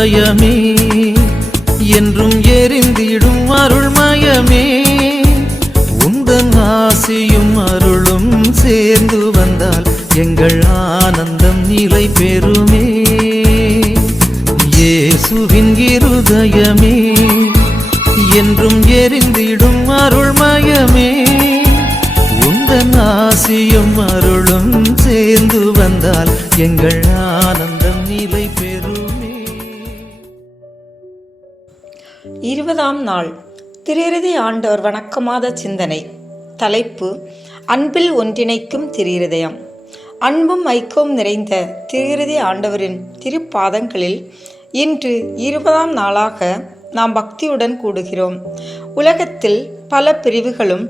இருதயமே, என்றும் எரிந்திடும் அருள்மயமே, உந்தன் ஆசியும் அருளும் சேர்ந்து வந்தால் எங்கள் ஆனந்தம் நிலை பெறுமே. இயேசுவின் இருதயமே, என்றும் எரிந்திடும் அருள்மயமே, உந்தன் ஆசியும் அருளும் சேர்ந்து வந்தால் எங்கள் ஆனந்தம் நிலை பெறுமே. 20ஆம் நாள் திரு ஆண்டவர் வணக்கமாத சிந்தனை. தலைப்பு: அன்பில் ஒன்றிணைக்கும் திரு. அன்பும் ஐக்கியமும் நிறைந்த திரு ஆண்டவரின் திருப்பாதங்களில் இன்று 20ஆம் நாளாக நாம் பக்தியுடன் கூடுகிறோம். உலகத்தில் பல பிரிவுகளும்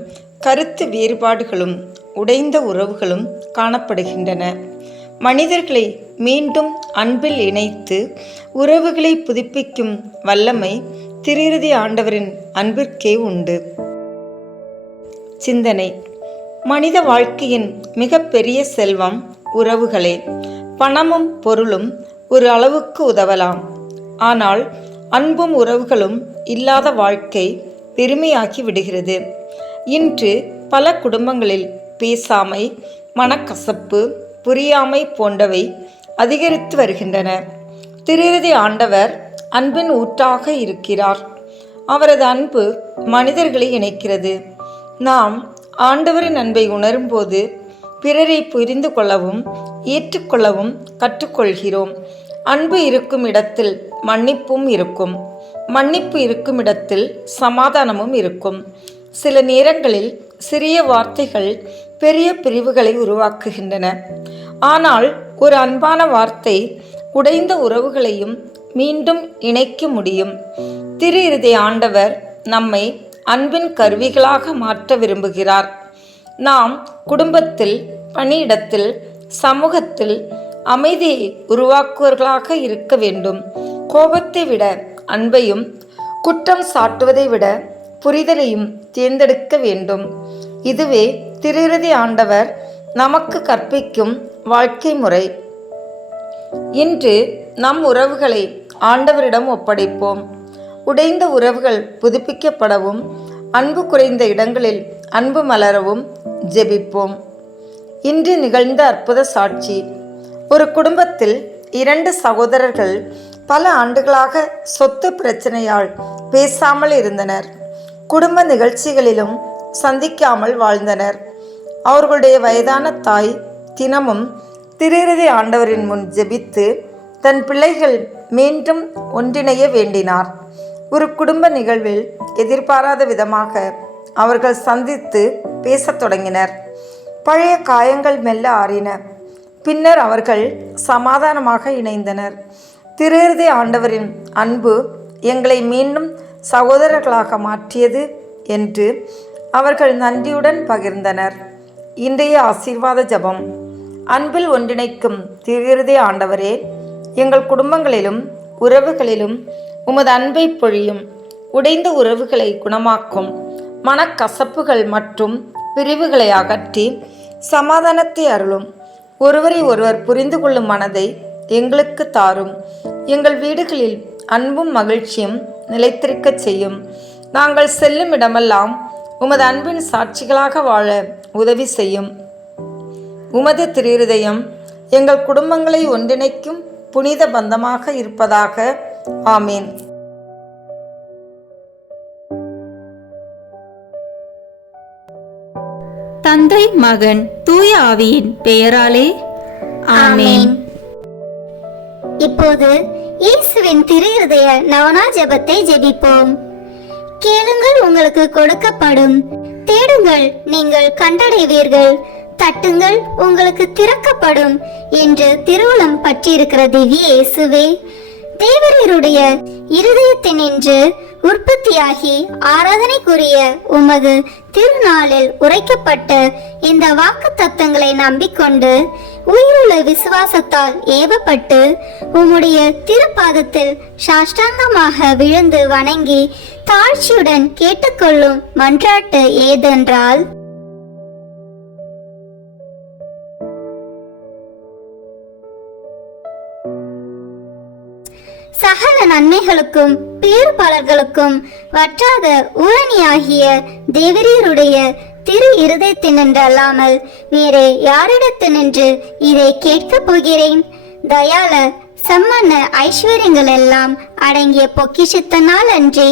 கருத்து வேறுபாடுகளும் உடைந்த உறவுகளும் காணப்படுகின்றன. மனிதர்களை மீண்டும் அன்பில் இணைத்து உறவுகளை புதுப்பிக்கும் வல்லமை திரு ஆண்டவரின் அன்பிற்கே உண்டு. சிந்தனை: மனித வாழ்க்கையின் மிகப்பெரிய செல்வம் உறவுகளே. பணமும் பொருளும் ஒரு அளவுக்கு உதவலாம். ஆனால் அன்பும் உறவுகளும் இல்லாத வாழ்க்கை பெருமையாகி விடுகிறது. இன்று பல குடும்பங்களில் பேசாமை, மனக்கசப்பு, புரியாமை போன்றவை அதிகரித்து வருகின்றன. திரு ஆண்டவர் அன்பின் ஊற்றாக இருக்கிறார். அவரது அன்பு மனிதர்களை இணைக்கிறது. நாம் ஆண்டவரின் அன்பை உணரும்போது பிறரை புரிந்து கொள்ளவும் ஏற்றுக்கொள்ளவும் கற்றுக்கொள்கிறோம். அன்பு இருக்கும் இடத்தில் மன்னிப்பும் இருக்கும். மன்னிப்பு இருக்கும் இடத்தில் சமாதானமும் இருக்கும். சில நேரங்களில் சிறிய வார்த்தைகள் பெரிய பிரிவுகளை உருவாக்குகின்றன. ஆனால் ஒரு அன்பான வார்த்தை உடைந்த உறவுகளையும் மீண்டும் இணைக்க முடியும். திரு ஆண்டவர் நம்மை அன்பின் கருவிகளாக மாற்ற விரும்புகிறார். நாம் குடும்பத்தில், பணியிடத்தில், சமூகத்தில் அமைதியை உருவாக்குவர்களாக இருக்க வேண்டும். கோபத்தை விட அன்பையும், குற்றம் சாட்டுவதை விட புரிதலையும் தேர்ந்தெடுக்க வேண்டும். இதுவே திரு ஆண்டவர் நமக்கு கற்பிக்கும் வாழ்க்கை முறை. இன்று நம் உறவுகளை ஆண்டவரிடம் ஒப்படைப்போம். உடைந்த உறவுகள் புதுப்பிக்கப்படவும் அன்பு குறைந்த இடங்களில் அன்பு மலரவும் ஜெபிப்போம். இன்று நிகழ்ந்த அற்புத சாட்சி. ஒரு குடும்பத்தில் 2 சகோதரர்கள் பல ஆண்டுகளாக சொத்து பிரச்சனையால் பேசாமல் இருந்தனர். குடும்ப நிகழ்ச்சிகளிலும் சந்திக்காமல் வாழ்ந்தனர். அவர்களுடைய வயதான தாய் தினமும் திரு ஆண்டவரின் முன் ஜெபித்து தன் பிள்ளைகள் மீண்டும் ஒன்றிணைய வேண்டினார். ஒரு குடும்ப நிகழ்வில் எதிர்பாராத விதமாக அவர்கள் சந்தித்து பேசத் தொடங்கினர். பழைய காயங்கள் மெல்ல ஆறின. பின்னர் அவர்கள் சமாதானமாக இணைந்தனர். திரு ஆண்டவரின் அன்பு எங்களை மீண்டும் சகோதரர்களாக மாற்றியது என்று அவர்கள் நன்றியுடன் பகிர்ந்தனர். இன்றைய ஆசீர்வாத ஜெபம். அன்பில் ஒன்றிணைக்கும் திரு ஆண்டவரே, எங்கள் குடும்பங்களிலும் உறவுகளிலும் உமது அன்பை பொழியும். உடைந்த உறவுகளை குணமாக்கும். மனக்கசப்புகள் மற்றும் பிரிவுகளை அகற்றி சமாதானத்தை அருளும். ஒருவரை ஒருவர் புரிந்து கொள்ளும் மனதை எங்களுக்கு தாரும். எங்கள் வீடுகளில் அன்பும் மகிழ்ச்சியும் நிலைத்திருக்க செய்யும். நாங்கள் செல்லும் இடமெல்லாம் உமது அன்பின் சாட்சிகளாக வாழ உதவி செய்யும். உமது திரு எங்கள் குடும்பங்களை ஒன்றிணைக்கும் புனித பந்தமாக இருப்பதாக. ஆமீன். தந்தை, மகன், தூய ஆவியின் பெயராலே ஆமீன். இப்போது இயேசுவின் திரு நவனா ஜெபத்தை ஜெபிப்போம். கேளுங்கள், உங்களுக்கு கொடுக்கப்படும். தேடுங்கள், நீங்கள் கண்டடைவீர்கள். தட்டுங்கள், உங்களுக்கு திறக்கப்படும் என்று திருவுளம் பற்றியிருக்கிற திவ்ய இயேசுவே, தேவரீருடைய இருதயத்தினின்று உற்பத்தியாகி ஆராதனைக்குரிய உமது திருநாளில் உரைக்கப்பட்ட இந்த வாக்கு தத்தங்களை நம்பிக்கொண்டு உயிருள்ள விசுவாசத்தால் ஏவப்பட்டு உம்முடைய திருப்பாதத்தில் சாஷ்டாங்கமாக விழுந்து வணங்கி தாழ்ச்சியுடன் கேட்டுக்கொள்ளும் மன்றாட்டு ஏதென்றால், சகல நன்மைகளுக்கும் பேறுபாலர்களுக்கும் வற்றாத ஊரணியாகிய தேவரீருடைய திரு இருதயத்தினின்று அல்லாமல் வேறே யாரிடத்தினின்று இதை கேட்கப் போகிறேன்? தயால சம்மன்ன ஐஸ்வர்யங்கள் எல்லாம் அடங்கிய பொக்கிஷத்தினால் அன்றி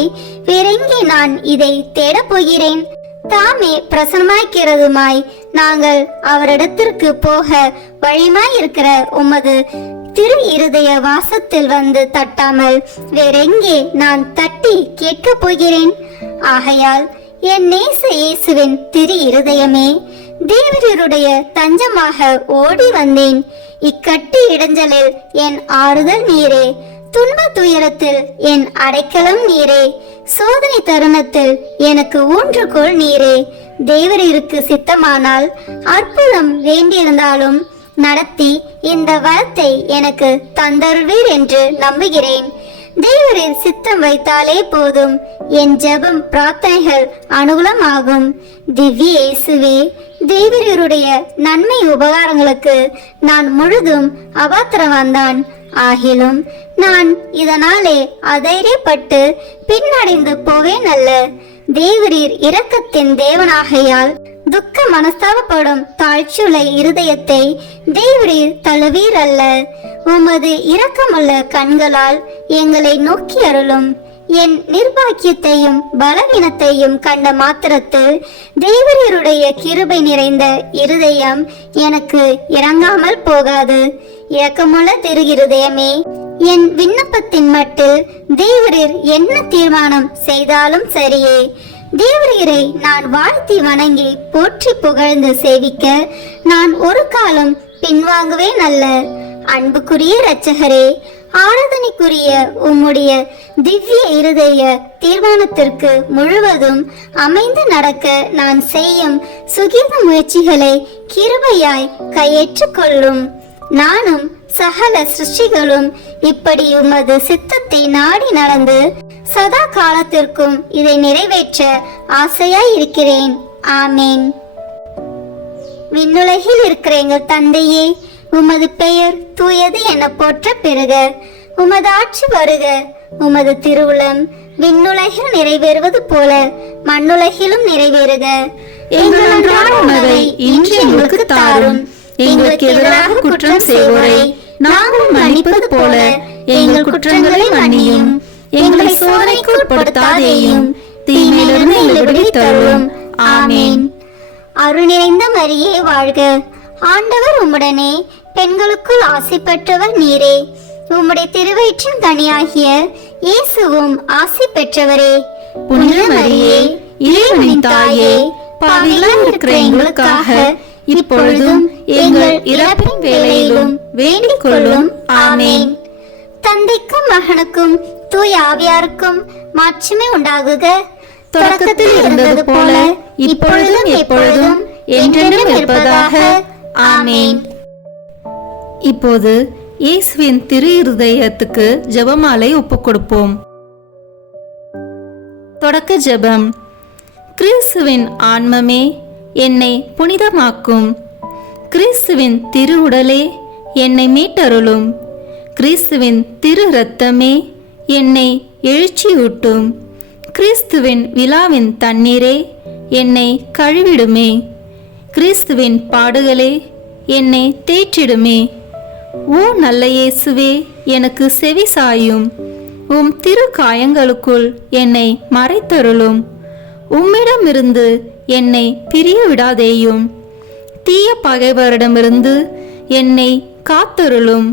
வேறெங்கே நான் இதை தேடப் போகிறேன்? தாமே பிரசன்னமாய்க்கிறதுமாய் நாங்கள் அவரிடத்திற்கு போக வழிமாயிருக்கிற உமது திரு இருதய வாசத்தில் வந்து தட்டாமல் வேறெங்கே நான் தட்டி கேட்கப் போகிறேன்? ஆகையால் என் நேச இயேசுவின் திரு இருதயமே, தேவரீருடைய தஞ்சமாக ஓடி வந்தேன். இக்கட்டு இடைஞ்சலில் என் ஆறுதல் நீரே, துன்ப துயரத்தில் என் அடைக்கலம் நீரே, சோதனை தருணத்தில் எனக்கு ஊன்றுகோல் நீரே. தேவரீருக்கு சித்தமானால் அற்புதம் வேண்டியிருந்தாலும் நடத்தி இந்த வரத்தை எனக்கு தந்தருள்வீர் என்று நம்புகிறேன். தேவரீர் சித்தம் வைத்தாலே போதும், என் ஜெபம் பிரார்த்தனைகள் அனுகூலமாகும். திவ்ய இயேசுவே, தேவரீருடைய நன்மை உபகாரங்களுக்கு நான் முழுதும் அபாத்திரவான்தான். ஆகிலும் நான் இதனாலே அதைரியப்பட்டு பின்னடைந்து போவேன் அல்ல. தேவரீர் இரக்கத்தின் தேவனாகையால் துக்க மனஸ்தாபப்படும் தாழ்ச்சியுள்ள இருதயத்தை தேவரீர் தழுவீர் அல்ல. உமது இரக்கமுள்ள கண்களால் எங்களை நோக்கி அருளும். என் நிர்பாக்கியத்தையும் பலவீனத்தையும் கண்ட மாத்திரத்தில் தேவரீருடைய கிருபை நிறைந்த இருதயம் எனக்கு இறங்காமல் போகாது. இரக்கமுள்ள திரு இருதயமே, என் விண்ணப்பத்தின் மட்டில் தேவரீர் என்ன தீர்மானம் செய்தாலும் சரியே. தேவரீரை நான் வாழ்த்தி வணங்கி போற்றி புகழ்ந்து சேவிக்க நான் ஒரு காலம் பின்வாங்குவேன் அல்ல. அன்புக்குரிய இரட்சகரே, ஆராதனைக்குரிய உம்முடைய திவ்ய இருதய தீர்மானத்திற்கு முழுவதும் அமைந்து நடக்க நான் செய்யும் சுகீத முயற்சிகளை கிருபையாய் கையேற்றுக் கொள்ளும். நானும் சகல சிருஷ்டிகளும் இப்படி உமது சித்தத்தை நாடி நடந்து சதா காலத்திற்கும் இதை நிறைவேற்ற ஆசையாய் இருக்கிறேன். ஆமேன். விண்ணுலகில் இருக்கிற எங்கள் தந்தையே, உமது பெயர் தூயது என போற்ற பெறுக. உமது ஆட்சி வருக. உமது திருவுளம் விண்ணுலகில் நிறைவேறுவது போல மண்ணுலகிலும் நிறைவேறுக. எங்கள் அன்றாட உணவை இன்று எங்களுக்கு தாரும். எங்களுக்கு எதிராக குற்றம் செய்வோரை நாங்கள் மன்னிப்பது போல எங்கள் குற்றங்களை மன்னியும். எங்களை சோதனைக்கு உட்படுத்தாதேயும், தீமையிலிருந்து எங்களை விடுவித்தருளும். ஆமேன். அருள் நிறைந்த மரியே வாழ்க. ஆண்டவர் உம்முடனே, பெண்களுக்குள் ஆசி பெற்றவர் நீரே. உம்முடைய திருவயிற்றின் கனியாகிய இயேசுவும் ஆசி பெற்றவரே. புனித மரியே, இறைவனின் தாயே, பாவிகளாய் இருக்கிற எங்களுக்காக இப்பொழுதும் எங்கள் இறப்பின் வேளையிலும் வேண்டிக் கொள்ளும். ஆமேன். தந்தைக்கும் மகனுக்கும் தூய ஆவியாருக்கும் மாட்சிமை உண்டாகுக. தொடக்கத்தில் இருந்தது போல இப்பொழுதும் எப்பொழுதும் என்றென்றும் இருப்பதாக. ஆமேன். இப்போது இயேசுவின் திரு இருதயத்துக்கு ஜெபமாலை ஒப்புக் கொடுப்போம். தொடக்க ஜெபம். கிறிஸ்துவின் ஆன்மமே, என்னை புனிதமாக்கும். கிறிஸ்துவின் திரு உடலே, என்னை மீட்டருளும். கிறிஸ்துவின் திரு இரத்தமே, என்னை எழுச்சியூட்டும். கிறிஸ்துவின் விழாவின் தண்ணீரே, என்னை கழுவிடுமே. கிறிஸ்துவின் பாடுகளே, என்னை தேற்றிடுமே. ஓ நல்ல இயேசுவே, எனக்கு செவி சாயும். உம் திரு காயங்களுக்குள் என்னை மறைத்தருளும். உம்மிடமிருந்து என்னை பிரிய விடாதேயும். தீய பகைவரிடமிருந்து என்னை காத்தருளும்.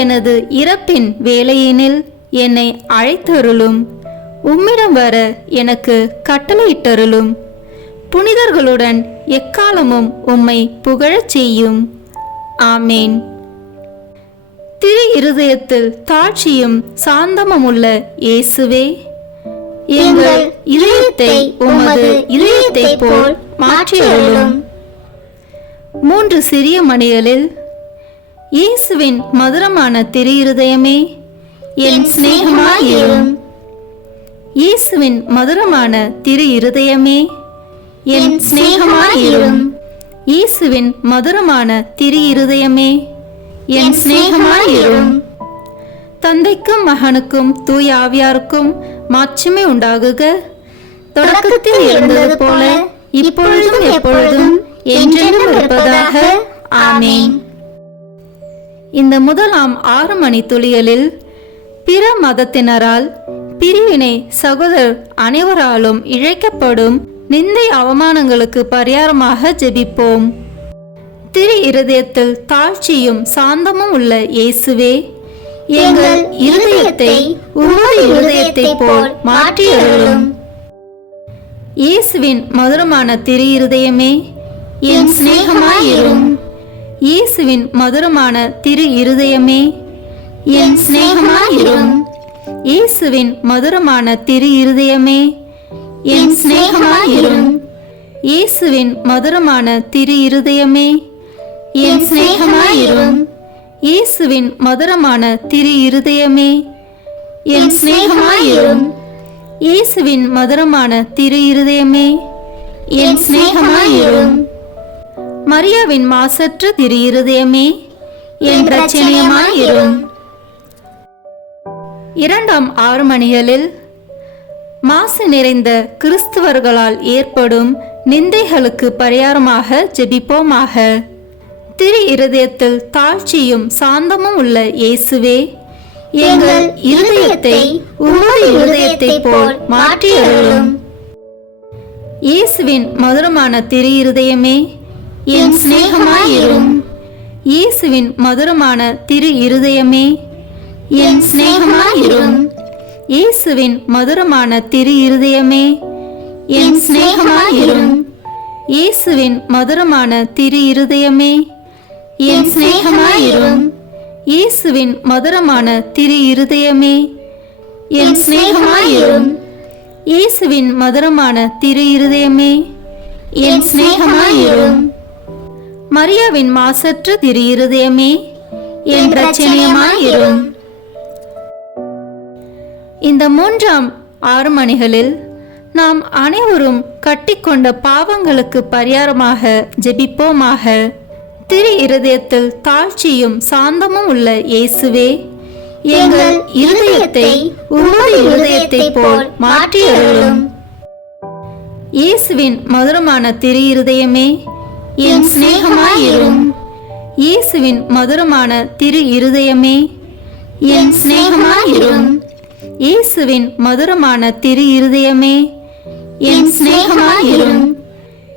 எனது இறப்பின் வேளையினில் என்னை அழைத்தருளும். உம்மிடம் வர எனக்கு கட்டளையிட்டருளும். புனிதர்களுடன் எக்காலமும் உம்மை புகழச் செய்யும். ஆமேன். திரு இருதயத்தில் தாழ்ச்சியும் சாந்தமுமுள்ள இயேசுவே, எங்கள் இதயத்தை உமது இதயத்தை போல் மாற்றியருளும். 3 சிறிய மணிகளில் இயேசுவின் மதுரமான திரு இருதயமே, என் சிநேகமாயிரும். இயேசுவின் மதுரமான திரு இருதயமே, என் சிநேகமாயிரும். இயேசுவின் மதுரமான திரு இருதயமே, என் சிநேகமாயிரும். தந்தைக்கும் மகனுக்கும் தூய ஆவியாருக்கும் மாட்சிமை உண்டாகுக. தொடக்கத்தில் இருந்தது போல இப்பொழுதும் எப்பொழுதும் என்றென்றும் இருப்பதாக. ஆமேன். இந்த முதலாம் 6 மணி துளிகளில் பிற மதத்தினரால் பிரிவினை சகோதரர் அனைவராலும் இழைக்கப்படும் நிந்தை அவமானங்களுக்கு பரிகாரமாக ஜெபிப்போம். திரு இருதயத்தில் தாழ்ச்சியும் சாந்தமும் உள்ள இயேசுவே, எங்கள் இருதயத்தை உமது இருதயத்தை போல் மாற்றியருளும். இயேசுவின் மதுரமான திரு இருதயமே, என் சிநேகமாயிரும். இயேசுவின் மதுரமான திரு இருதயமே, என் சிநேகமாயிரும். இயேசுவின் மதுரமான திரு இருதயமே, என் சிநேகமாயிரும். இயேசுவின் மதுரமான திரு இருதயமே, என் சிநேகமாயிரும். இயேசுவின் மதுரமான திரு இருதயமே, என் சிநேகமாயிரும். இயேசுவின் மதுரமான திரு இருதயமே, என் சிநேகமாயிரும். மரியாவின் மாசற்ற திரு இருதயமே, என் இரட்சணியமாயிரும். இரண்டாம் 6 மணிகளில் மாசு நிறைந்த கிறிஸ்துவர்களால் ஏற்படும் நிந்தைகளுக்கு பரிகாரமாக ஜெபிப்போமாக. திரு இருதயத்தில் தாழ்ச்சியும் சாந்தமும் உள்ள இயேசுவே, எங்கள் இருதயத்தை உமது இருதயத்தை போல் மாற்றியருளும். இயேசுவின் மதுரமான திரு இருதயமே, என் சிநேகமாயிரும். இயேசுவின் மதுரமான திரு இருதயமே, என் சிநேகமாயிரும். இயேசுவின் மதுரமான திரு இருதயமே, என் சிநேகமாயிரும். இயேசுவின் மதுரமான திரு இருதயமே, என் சிநேகமாயிரும். இயேசுவின் மதுரமான திரு இருதயமே, என் சிநேகமாயிரும். இயேசுவின் மதுரமான திரு இருதயமே, என் சிநேகமாயிரும். மரியாவின் மாசற்ற திரு இருதயமே, என் இரட்சணியமாயிரும். இந்த மூன்றாம் 6 மணிகளில் நாம் அனைவரும் கட்டிக்கொண்ட பாவங்களுக்கு பரிகாரமாக ஜெபிப்போமாக. திரு இருதயத்தில் தாழ்ச்சியும் சாந்தமும் உள்ள இயேசுவே, எங்கள் இருதயத்தை உமது இருதயத்தை போல் மாற்றியருளும். இயேசுவின் மதுரமான திரு இருதயமே, என் சிநேகமாயிரும். இயேசுவின் மதுரமான திரு இருதயமே, என் சிநேகமாயிரும். இயேசுவின் மதுரமான திரு இருதயமே, என் சிநேகமாயிரும்.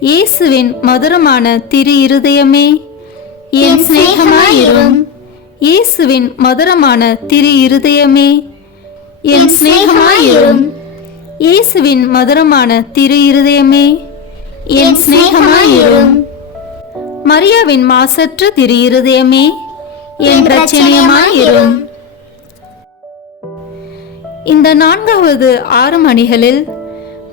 இயேசுவின் மதுரமான திரு இருதயமே, என் சிநேகமாயிரும். இயேசுவின் மதுரமான திரு இருதயமே, என் சிநேகமாயிரும். இயேசுவின் மதுரமான திரு இருதயமே, என் சிநேகமாயிரும். மரியாவின் மாசற்ற திரு இருதயமே, என் இரட்சணியமாயிரும். இந்த 4வது 6 மணிகளில்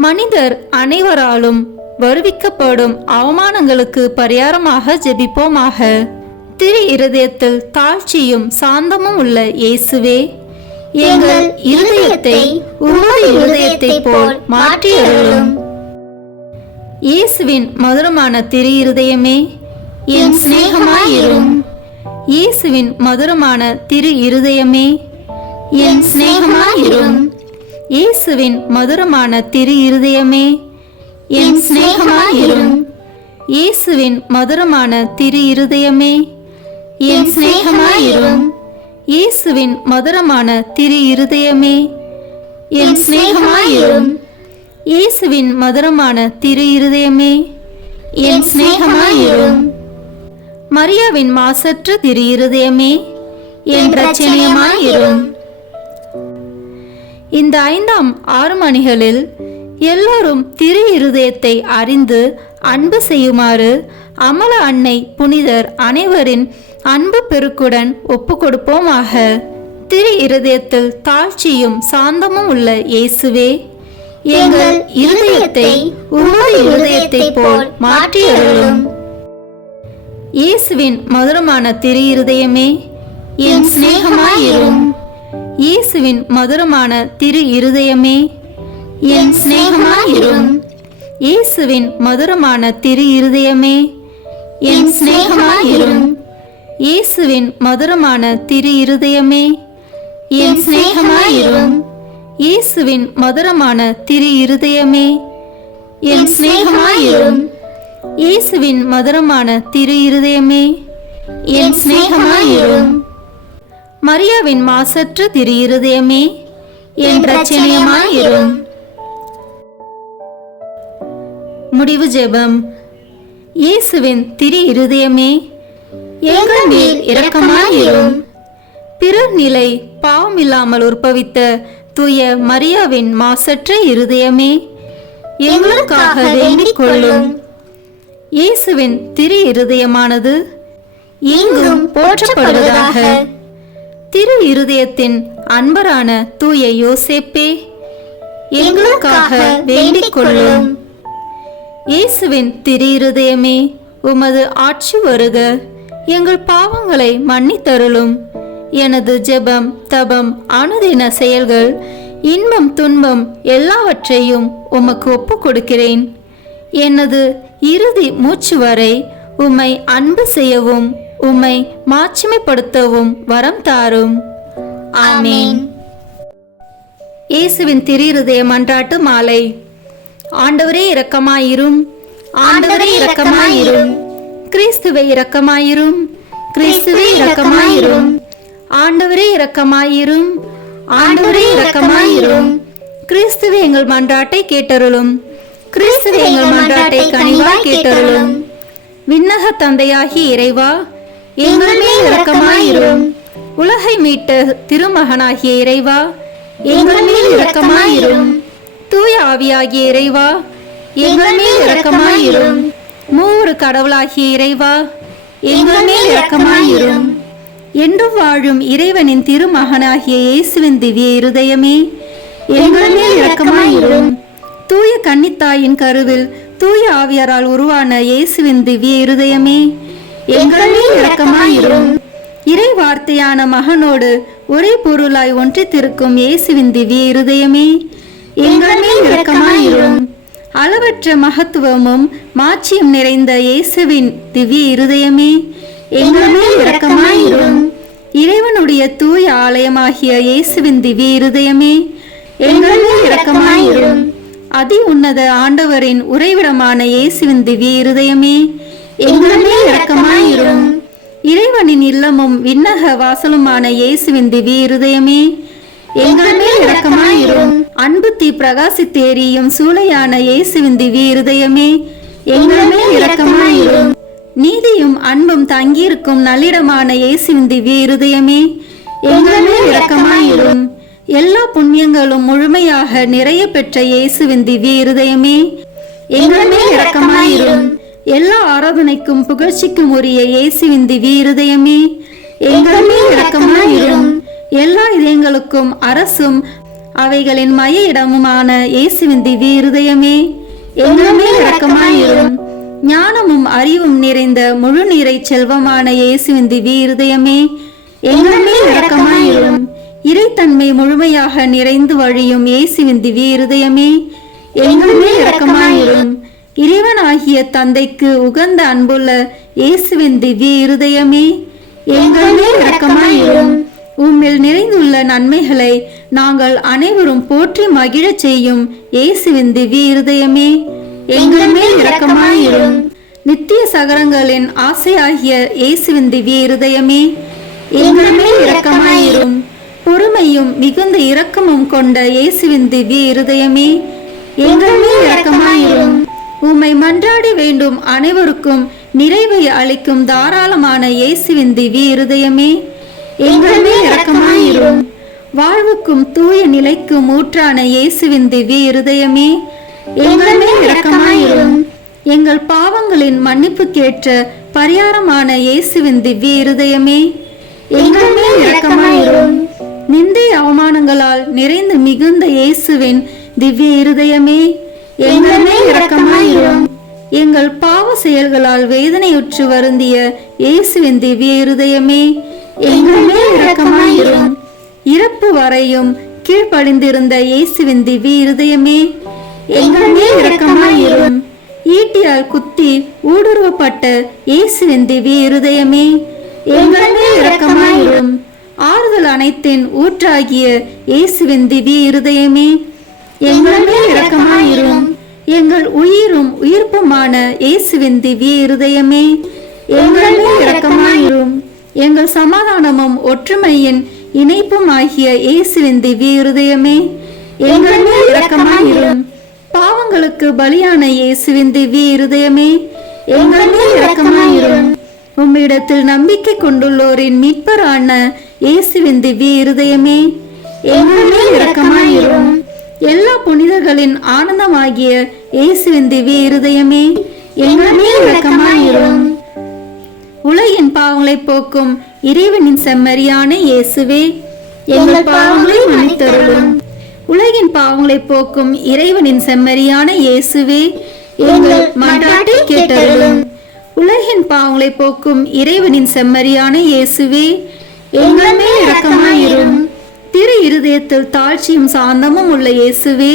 மனிதர் அனைவராலும் வருவிக்கப்படும் அவமானங்களுக்கு பரிகாரமாக ஜெபிப்போமாக. திரு இருதயத்தில் தாழ்ச்சியும் சாந்தமும் உள்ள இயேசுவே, எங்கள் இருதயத்தை உமது இருதயத்தை போல் மாற்றியருளும். இயேசுவின் மதுரமான திரு இருதயமே, என் சிநேகமாயிரும். இயேசுவின் மதுரமான திரு இருதயமே, என் சிநேகமாயிரும். இயேசுவின் மதுரமான திரு இருதயமே, என் சிநேகமாயிரும். இயேசுவின் மதுரமான திரு இருதயமே, என் சிநேகமாயிரும். இயேசுவின் மதுரமான திரு இருதயமே, என் சிநேகமாயிரும். இயேசுவின் மதுரமான திரு இருதயமே, என் சிநேகமாயிரும். மரியாவின் மாசற்ற திரு இருதயமே, என் இரட்சணியமாயிரும். இந்த 5ஆம் 6 மணிகளில் எல்லோரும் திரு இருதயத்தை அறிந்து அன்பு செய்யுமாறு அமல அன்னை புனிதர் அனைவரின் அன்பு பெருக்குடன் ஒப்பு கொடுப்போமாக. திரு இருதயத்தில் தாழ்ச்சியும் சாந்தமும் உள்ள இயேசுவே, எங்கள் இருதயத்தை உமது இருதயத்தை போல் மாற்றியருளும். இயேசுவின் மதுரமான திரு இருதயமே, என் சிநேகமாயிரும். இயேசுவின் மதுரமான திரு இருதயமே, என் சிநேகமாயிரும். இயேசுவின் மதுரமான திரு இருதயமே, என் சிநேகமாயிரும். இயேசுவின் மதுரமான திரு இருதயமே, என் சிநேகமாயிரும். இயேசுவின் மதுரமான திரு இருதயமே, என் சிநேகமாயிரும். இயேசுவின் மதுரமான திரு இருதயமே, என் சிநேகமாயிரும். மரியாவின் மாசற்ற திரு இருதயமே, என் இரட்சணியமாயிரும். முடிவு ஜெபம். இயேசுவின் திரு இருதயமே, எங்கள் மேல் இரக்கமாயிரும். பிறர் நிலை பாவமில்லாமல் உற்பவித்த தூய மரியாவின் மாசற்ற இருதயமே, எங்களுக்காக வேண்டிக் கொள்ளும். இயேசுவின் திரு இருதயமானது எங்கும் போற்றப்படுவதாக. திரு இருதயத்தின் அன்பரான தூய யோசேப்பே, எங்களுக்காக வேண்டிக் கொள்ளும். இயேசுவின் திரு இருதயமே, உமது ஆட்சி வருக, எங்கள் பாவங்களை மன்னித்தருளும். எனது ஜெபம் தபம் அனுதின செயல்கள் இன்பம் துன்பம் எல்லாவற்றையும் உமக்கு ஒப்பு கொடுக்கிறேன். எனது இறுதி மூச்சு வரை உம்மை அன்பு செய்யவும் உம்மை மாட்சிமைப்படுத்தவும் வரம் தாரும். ஆமென். இயேசுவின் திரு இருதய மன்றாட்டு மாலை. ஆண்டவரே இரக்கமாயிரும், ஆண்டவரே இரக்கமாயிரும். கிறிஸ்துவே இரக்கமாயிரும், கிறிஸ்துவே இரக்கமாயிரும். ஆண்டவரே இரக்கமாயிரும், ஆண்டவரே இரக்கமாயிரும். கிறிஸ்துவே எங்கள் மன்றாட்டை கேட்டருளும், கிறிஸ்துவே எங்கள் மன்றாட்டை கனிவாய் கேட்டருளும். விண்ணக தந்தையாகி இறைவா, எங்கள் மேல் இரக்கமாயிரும். உலகை மீட்ட திருமகனாகிய இறைவா, எங்கள் மேல் இரக்கமாயிரும். தூய ஆவியாகிய இறைவா, எங்கள் மேல் இரக்கமாயிரும். மூவரு கடவுளாகிய இறைவா, எங்கள் மேல் இரக்கமாயிரும். என்று வாழும் இறைவனின் திருமகனாகிய இயேசுவின் திவ்ய இருதயமே, எங்கள் மேல் இரக்கமாயிரும். தூய கன்னித்தாயின் கருவில் தூய ஆவியாரால் உருவான இயேசுவின் திவ்ய இருதயமே, எங்கள் மேல் இரக்கமாயிரும். இறை வார்த்தையான மகனோடு ஒரே பொருளாய் ஒன்றித்திருக்கும் இயேசுவின் திவ்ய இருதயமே, எங்கள் மேல் இரக்கமாயிரும். அளவற்ற மகத்துவமும் மாட்சியும் நிறைந்த இயேசுவின் திவ்ய இருதயமே, எங்கள் மேல் இரக்கமாயிரும். இறைவனுடைய தூய ஆலயமாகிய இயேசுவின் திவ்ய இருதயமே, எங்கள் மேல் இரக்கமாயிரும். அதி உன்னத ஆண்டவரின் உறைவிடமான இயேசுவின் திவ்ய இருதயமே, எங்கள் மேல் இரக்கமாயிரும். இறைவனின் இல்லமும் விண்ணக வாசலுமான இயேசுவின் திவ்ய இருதயமே, எங்கள் மேல் இரக்கமாயிரும். அன்பு தீ பிரகாசித்து எரியும் சூளையான இயேசுவின் திவ்ய இருதயமே, எங்கள் மேல் இரக்கமாயிரும். நீதியும் அன்பும் தங்கியிருக்கும் நல்லிடமான இயேசுவின் திவ்ய இருதயமே, எங்கள் மேல் இரக்கமாயிரும். எல்லா புண்ணியங்களும் முழுமையாக நிறைய பெற்ற இயேசுவின் திவ்ய இருதயமே, எங்கள் மேல் இரக்கமாயிரும். எல்லா ஆராதனைக்கும் புகழ்ச்சிக்கும் உரிய இயேசுவின் திவ்ய இருதயமே, எங்கள் மேல் இரக்கமாயிரும். எல்லா இதயங்களுக்கும் அரசும் அவைகளின் மைய இடமுமான இயேசுவின் திவ்ய இருதயமே, எங்கள் மேல் இரக்கமாயிரும். ஞானமும் அறிவும் நிறைந்த முழு நீரை செல்வமான இயேசுவின் திவ்ய இருதயமே, எங்கள் மேல் இரக்கமாயிரும். இறைத்தன்மை முழுமையாக நிறைந்து வழியும் இயேசுவின் திவ்ய இருதயமே, எங்கள் மேல் இரக்கமாயிரும். இறைவனாகிய தந்தைக்கு உகந்த அன்புள்ள இயேசுவின் திவ்ய இருதயமே, எங்கள் மேல் இரக்கமாயிரும். உம்மில் நிறைந்துள்ள நன்மைகளை நாங்கள் அனைவரும் போற்றி மகிழச் செய்யும் இயேசுவின் திவ்ய இருதயமே, எங்கள் மேல் இரக்கமாயிரும். நித்திய சகரங்களின் ஆசையாகிய இயேசுவின் திவ்ய இருதயமே, எங்கள் மேல் இரக்கமாயிரும். பொறுமையும் மிகுந்த இரக்கமும் கொண்ட இயேசுவின் திவ்ய இருதயமே, எங்கள் மேல் இரக்கமாயிரும். உம்மை மன்றாடி வேண்டும் அனைவருக்கும் நிறைவை அளிக்கும் தாராளமான இயேசுவின் திவ்ய இருதயமே, எங்கள் மேல் இரக்கமாயிரும். வாழ்வுக்கும் தூய நிலைக்கும் ஊற்றான இயேசுவின் திவ்ய இருதயமே, எங்கள் மேல் இரக்கமாயிரும். எங்கள் பாவங்களின் மன்னிப்புக்கேற்ற பரிகாரமான இயேசுவின் திவ்ய இருதயமே, எங்கள் மேல் இரக்கமாயிரும். நிந்தை அவமானங்களால் நிறைந்து மிகுந்த இயேசுவின் திவ்ய இருதயமே, எங்கள் மேல் இரக்கமாயிரும். எங்கள் பாவ செயல்களால் வேதனையுற்று வருந்திய இயேசுவின் திவ்ய இருதயமே, எங்கள் மேல் இரக்கமாயிரும். இறப்பு வரையும் கீழ்ப்படிந்திருந்த இயேசுவின் திவ்ய இருதயமே, எங்கள் மேல் இரக்கமாயிரும். ஈட்டியால் குத்தி ஊடுருவப்பட்ட இயேசுவின் திவ்ய இருதயமே, எங்கள் மேல் இரக்கமாயிரும். ஆறுதல் அனைத்தின் ஊற்றாகிய இயேசுவின் திவ்ய இருதயமே, எங்கள் மேல் இரக்கமாயிரும். எங்கள் உயிரும் உயிர்ப்புமான இயேசுவின் திவ்ய இருதயமே, எங்கள் மேல் இரக்கமாயிரும். எங்கள் சமாதானமும் ஒற்றுமையின் இணைப்பும் ஆகிய இயேசுவின் திவ்ய இருதயமே, எங்கள் மேல் இரக்கமாயிரும். பாவங்களுக்கு பலியான இயேசுவின் திவ்ய இருதயமே, எங்கள் மேல் இரக்கமாயிரும். உம்மிடத்தில் நம்பிக்கை கொண்டுள்ளோரின் மீட்பரான இயேசுவின் திவ்ய இருதயமே, எங்கள் மேல் இரக்கமாயிரும். எல்லா புனிதர்களின் ஆனந்தமாகிய இயேசுவின் திவ்ய இருதயமே, எங்கள் மேல் இரக்கமாயிரும். உலகின் பாவங்களை போக்கும் இறைவனின் செம்மறியான இயேசுவே, எங்கள் பாவங்களை மன்னித்தருளும். உலகின் பாவங்களை போக்கும் இறைவனின் செம்மறியான இயேசுவே, எங்கள் மன்றாட்டை கேட்டருளும். உலகின் பாவங்களை போக்கும் இறைவனின் செம்மறியான இயேசுவே, எங்கள் மேல் இரக்கமாயிரும். திரு இருதயத்தில் தாழ்ச்சியும் சாந்தமும் உள்ள இயேசுவே,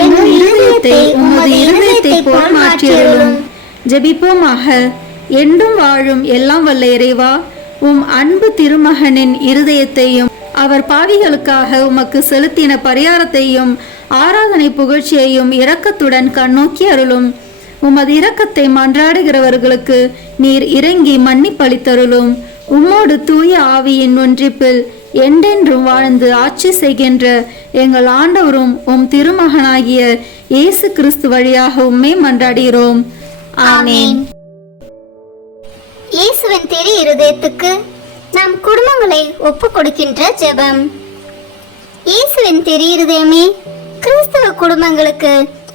எங்கள் இருதயத்தை உமது இருதயத்தை போல் மாற்றியருளும். ஜெபிப்போமாக. என்றும் வாழும் எல்லாம் வல்ல இறைவா, உம் அன்பு திருமகனின் இருதயத்தையும் அவர் பாவிகளுக்காக உமக்கு செலுத்தின பரிகாரத்தையும் ஆராதனை புகழ்ச்சியையும் இரக்கத்துடன் கண்ணோக்கி அருளும். உமது இரக்கத்தை மன்றாடுகிறவர்களுக்கு நீர் இறங்கி மன்னிப்பளித்தருளும். உம்மோடு தூய ஆவியின் ஒன்றிப்பில் என்றென்றும் வாழ்ந்து ஆட்சி செய்கின்ற எங்கள் ஆண்டவரும் உம் திருமகனாகிய இயேசு கிறிஸ்து வழியாக உம்மை மன்றாடுகிறோம். ஆமென். இயேசுவின் திரு இருதயத்துக்கு நம் குடும்பங்களை ஒப்பு கொடுக்கின்ற ஜெபம். இயேசுவின் திரு இருதயமே, கிறிஸ்தவ குடும்பங்களுக்கு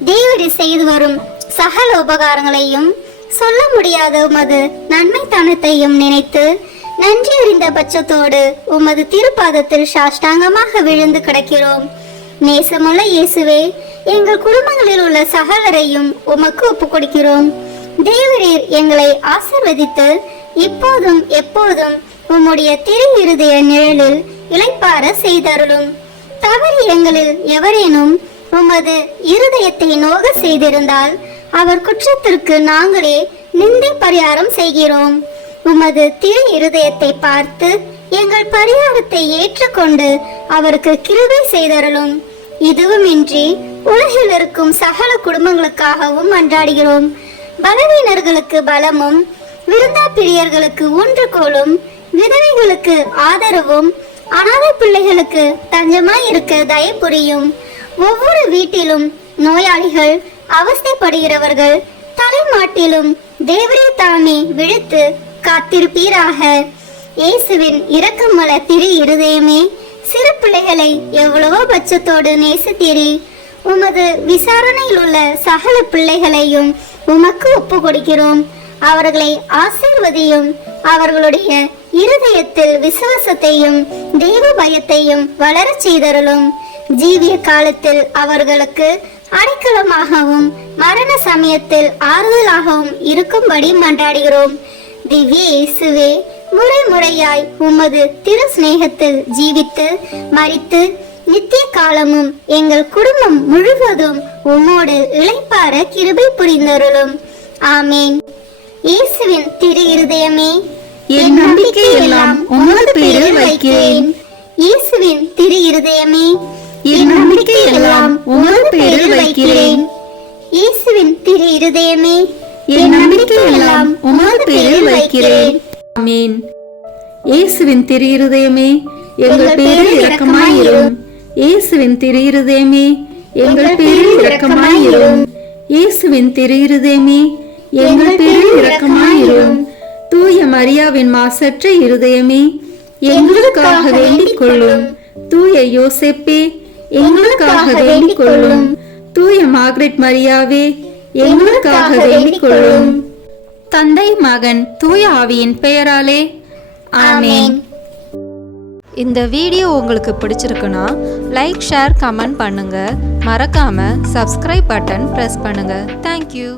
தேவரீர் செய்து வரும் சகல உபகாரங்களையும் சொல்ல முடியாத உமது நன்மைத்தனத்தையும் நினைத்து நன்றி அறிந்த பட்சத்தோடு உமது திருப்பாதத்தில் சாஷ்டாங்கமாக விழுந்து கிடக்கிறோம். நேசமுள்ள இயேசுவே, எங்கள் குடும்பங்களில் உள்ள சகலரையும் உமக்கு ஒப்பு கொடுக்கிறோம். தேவரீர் எங்களை ஆசீர்வதித்து இப்போதும் எப்போதும் உம்முடைய திரு இருதய நிழலில் இளைப்பார செய்தருளும். தவறு எங்களில் எவரேனும் உமது இருதயத்தை நோக செய்திருந்தால் அவர் குற்றத்திற்கு நாங்களே நிந்தை பரிகாரம் செய்கிறோம். உமது திரு இருதயத்தை பார்த்து எங்கள் பரிகாரத்தை ஏற்றுக்கொண்டு அவருக்கு கிருபை செய்தருளும். இதுவுமின்றி உலகில் இருக்கும் சகல குடும்பங்களுக்காகவும் மன்றாடுகிறோம். பலவீனர்களுக்கு பலமும், விருந்தா பிரியர்களுக்கு ஊன்றுகோலும், விதவைகளுக்கு ஆதரவும், அனாதை பிள்ளைகளுக்கு தஞ்சமாய் இருக்க தயை புரியும். ஒவ்வொரு வீட்டிலும் நோயாளிகள், அவஸ்தைப்படுகிறவர்கள் தலைமாட்டிலும் தேவரே தாமே விழித்து காத்திருப்பீராக. இயேசுவின் இரக்கமுள்ள திரு இருதயமே, சிறு பிள்ளைகளை எவ்வளவோ பட்சத்தோடு நேசித்தீரே. உமது விசாரணையில் உள்ள சகல பிள்ளைகளையும் உமக்கு ஒப்பு கொடுக்கிறோம். அவர்களை ஆசீர்வதியும். அவர்களுடைய இருதயத்தில் விசுவாசத்தையும் தெய்வ பயத்தையும் வளர செய்தருளும். ஜீவிய காலத்தில் அவர்களுக்கு அடைக்கலமாகவும் மரண சமயத்தில் ஆறுதலாகவும் இருக்கும்படி மன்றாடுகிறோம். திவ்ய இயேசுவே, முறை முறையாய் உமது திரு சிநேகத்தில் ஜீவித்து மரித்து நித்திய காலமும் எங்கள் குடும்பம் முழுவதும் உம்மோடு இளைப்பார கிருபை புரிந்தருளும். ஆமேன். இயேசுவின் திரு இருதயமே, என் நம்பிக்கை எல்லாம் உமது பேரில் வைக்கிறேன். இயேசுவின் திரு இருதயமே, என் நம்பிக்கை எல்லாம் உமது பேரில் வைக்கிறேன். இயேசுவின் திரு இருதயமே, என் நம்பிக்கை எல்லாம் உமது பேரில் வைக்கிறேன். ஆமென். இயேசுவின் திரு இருதயமே, எங்கள் பேரில் இரக்கமாயிரும். இயேசுவின் திரு இருதயமே, எங்கள் பேரில் இரக்கமாயிரும். இயேசுவின் திரு இருதயமே, எங்கள் பேரில் இரக்கமாயிரும். தூய மரியாவின் மாசற்ற இருதயமே, எங்களுக்காக வேண்டிக் கொள்ளும். தூய யோசேப்பே, எங்களுக்காக வேண்டிக் கொள்ளும். தூய மார்கரெட் மரியாவே, எங்களுக்காக வேண்டிக் கொள்ளும். தந்தை, மகன், தூய ஆவியின் பெயராலே ஆமென். இந்த வீடியோ உங்களுக்கு பிடிச்சிருக்குன்னா லைக், ஷேர், கமெண்ட் பண்ணுங்க. மறக்காம சப்ஸ்கிரைப் பட்டன் பிரஸ் பண்ணுங்க. தேங்க்யூ.